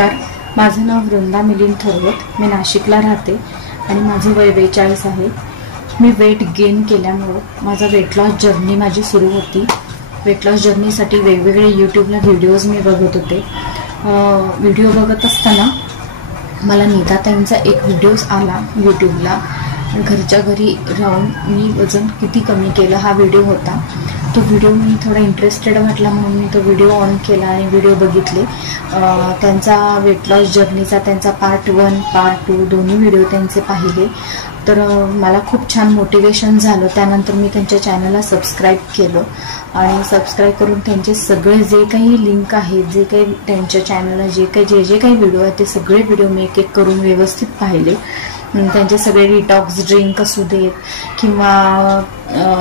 नमस्कार, माझं नाव वृंदा मिलिंद थोरवत. मी नाशिकला राहते आणि माझं वय 42 आहे. मी वेट गेन केल्यामुळं माझा वेट लॉस जर्नी माझी सुरू होती. वेट लॉस जर्नीसाठी वेगवेगळे यूट्यूबला व्हिडिओज मी बघत होते. व्हिडिओ बघत असताना मला नीताताईंचा एक व्हिडिओ आला यूट्यूबला. घरच्या घरी राहून मी वजन किती कमी केलं हा व्हिडिओ होता. तो व्हिडिओ मी थोडा इंटरेस्टेड वाटला म्हणून मी तो व्हिडिओ ऑन केला आणि व्हिडिओ बघितले. त्यांचा वेट लॉस जर्नीचा त्यांचा पार्ट 1 पार्ट 2 दोन्ही व्हिडिओ त्यांचे पाहिले. तर मला खूप छान मोटिवेशन झालं. त्यानंतर मी त्यांच्या चॅनलला सबस्क्राईब केलं आणि सबस्क्राईब करून त्यांचे सगळे जे काही लिंक आहेत, जे काही त्यांच्या चॅनलला जे काही व्हिडिओ आहेत ते सगळे व्हिडिओ मी एक एक करून व्यवस्थित पाहिले. त्यांचे सगळे डिटॉक्स ड्रिंक असू देत किंवा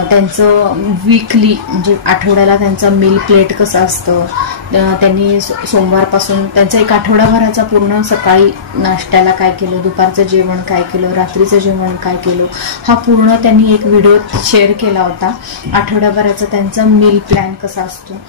त्यांचं वीकली म्हणजे आठवड्याला त्यांचं मील प्लेट कसं असतं, त्यांनी सोमवारपासून त्यांचा एक आठवडाभराचा पूर्ण सकाळी नाश्त्याला काय केलं, दुपारचं जेवण काय केलं, रात्रीचं जेवण काय केलं, हा पूर्ण त्यांनी एक व्हिडिओ शेअर केला होता. आठवड्याभराचा त्यांचा मील प्लॅन कसा असतो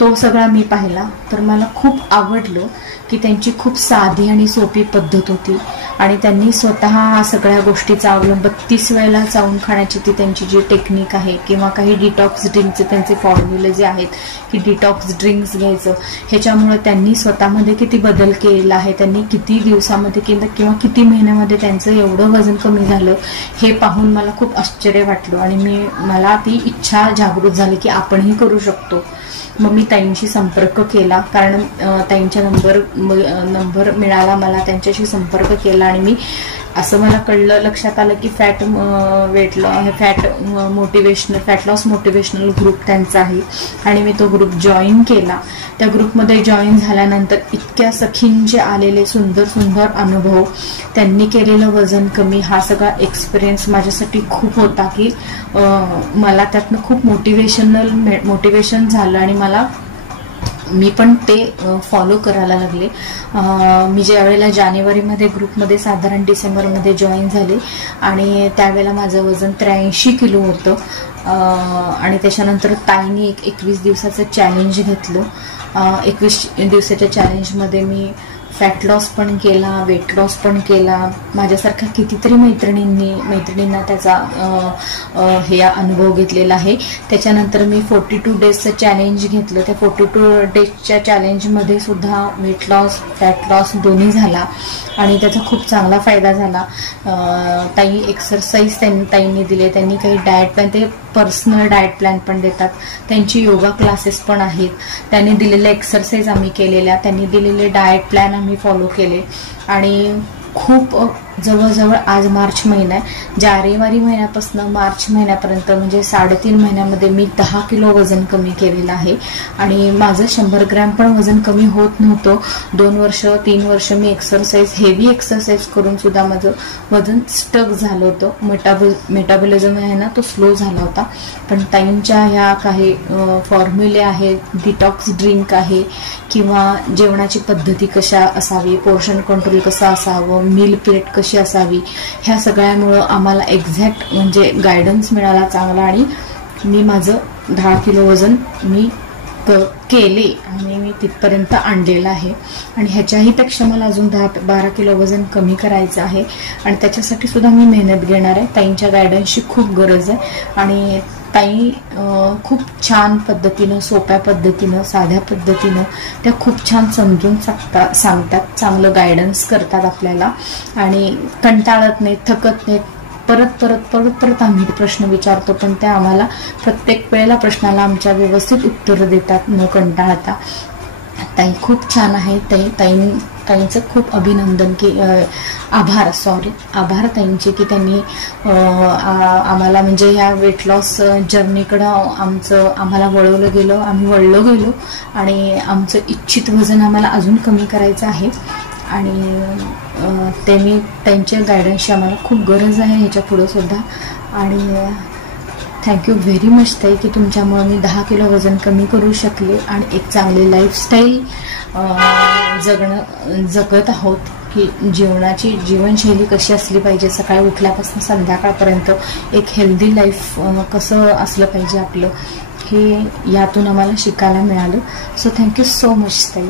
तो सगळा मी पाहिला. तर मला खूप आवडलं की त्यांची खूप साधी आणि सोपी पद्धत होती आणि त्यांनी स्वतः सगळ्या गोष्टीचा अवलंब 30 वेळेला चावून खाण्याची ती त्यांची जी टेक्निक आहे किंवा काही डिटॉक्स ड्रिंकचे त्यांचे फॉर्म्युले जे आहेत की डिटॉक्स ड्रिंक्स घ्यायचं, ह्याच्यामुळे त्यांनी स्वतःमध्ये किती बदल केला आहे, त्यांनी किती दिवसामध्ये किंवा किती महिन्यामध्ये त्यांचं एवढं वजन कमी झालं हे पाहून मला खूप आश्चर्य वाटलं आणि मला ती इच्छा जागृत झाली की आपणही करू शकतो. मग मी ताईंशी संपर्क केला कारण ताईंचा नंबर मिळाला मला. त्यांच्याशी संपर्क केला आणि मी असं मला कळलं, लक्षात आलं की फॅट लॉस मोटिवेशनल ग्रुप त्यांचा आहे आणि मी तो ग्रुप जॉईन केला. त्या ग्रुपमध्ये जॉईन झाल्यानंतर इतक्या सखींचे आलेले सुंदर सुंदर अनुभव, त्यांनी केलेलं वजन कमी, हा सगळा एक्सपिरियन्स माझ्यासाठी खूप होता की मला त्यातनं खूप मोटिवेशन झालं आणि मी पण ते फॉलो करायला लागले. मी ज्या वेळेला जानेवारीमध्ये ग्रुपमध्ये साधारण डिसेंबरमध्ये जॉईन झाले आणि त्यावेळेला माझं वजन 83 किलो होतं आणि त्याच्यानंतर ताईंनी एक 21 दिवसाचं चॅलेंज घेतलं. 21 दिवसाच्या चॅलेंजमध्ये मी फॅट लॉस पण केला, वेट लॉस पण केला. माझ्यासारख्या कितीतरी मैत्रिणींना त्याचा हे अनुभव घेतलेला आहे. त्याच्यानंतर मी 42 डेजचं चॅलेंज घेतलं. त्या 42 डेजच्या चॅलेंजमध्ये सुद्धा वेट लॉस फॅट लॉस दोन्ही झाला आणि त्याचा खूप चांगला फायदा झाला. ताई एक्सरसाइज ताईंनी दिले, त्यांनी काही डाएट प्लॅन, ते पर्सनल डाएट प्लॅन पण देतात, त्यांची योगा क्लासेस पण आहेत, त्यांनी दिलेल्या एक्सरसाइज आम्ही केलेल्या, त्यांनी दिलेले डाएट प्लॅन आम्ही फॉलो केले आणि खूप जवळजवळ आज मार्च महिना आहे, जानेवारी महिन्यापासून मार्च महिन्यापर्यंत म्हणजे 3.5 महिन्यामध्ये मी 10 किलो वजन कमी केलेलं आहे आणि माझं 100 ग्रॅम पण वजन कमी होत नव्हतं. 3 वर्ष मी हेवी एक्सरसाइज करून सुद्धा माझं वजन स्टक झालं होतं. मेटाबॉलिझम आहे ना तो स्लो झाला होता. पण ताईंच्या ह्या काही फॉर्म्युले आहेत, डिटॉक्स ड्रिंक आहे किंवा जेवणाची पद्धती कशा असावी, पोर्शन कंट्रोल कसं असावं, मील प्लेट कशी असावी, ह्या सगळ्यामुळं आम्हाला एक्झॅक्ट म्हणजे गायडन्स मिळाला चांगला आणि मी माझं 10 किलो वजन मी केले आणि मी तिथपर्यंत आणलेलं आहे आणि ह्याच्याही पेक्षा मला अजून 10-12 किलो वजन कमी करायचं आहे आणि त्याच्यासाठी सुद्धा मी मेहनत घेणार आहे. ताईंच्या गायडन्सची खूप गरज आहे आणि ताई खूप छान पद्धतीनं, सोप्या पद्धतीनं, साध्या पद्धतीनं त्या खूप छान समजून सांगतात, चांगलं गायडन्स करतात आपल्याला आणि कंटाळत नाहीत, थकत नाहीत. परत आम्ही प्रश्न विचारतो पण त्या आम्हाला प्रत्येक वेळेला प्रश्नाला आमच्या व्यवस्थित उत्तर देतात न कंटाळता. ताई खूप छान आहे. ताईंचं खूप अभिनंदन की आभार ताईंचे की त्यांनी आम्हाला म्हणजे ह्या वेट लॉस जर्नीकडं आम्हाला वळवलं गेलं, आम्ही वळलो गेलो आणि आमचं इच्छित वजन आम्हाला अजून कमी करायचं आहे आणि त्यांच्या गायडन्सची आम्हाला खूप गरज आहे ह्याच्या पुढे सुद्धा. आणि थँक्यू व्हेरी मच ताई की तुमच्यामुळे मी 10 किलो वजन कमी करू शकले आणि एक चांगली लाईफस्टाईल जगत आहोत की जीवनशैली कशी असली पाहिजे, सकाळी उठल्यापासून संध्याकाळपर्यंत एक हेल्दी लाईफ कसं असलं पाहिजे आपलं, हे यातून आम्हाला शिकायला मिळालं. सो थँक्यू सो मच ताई.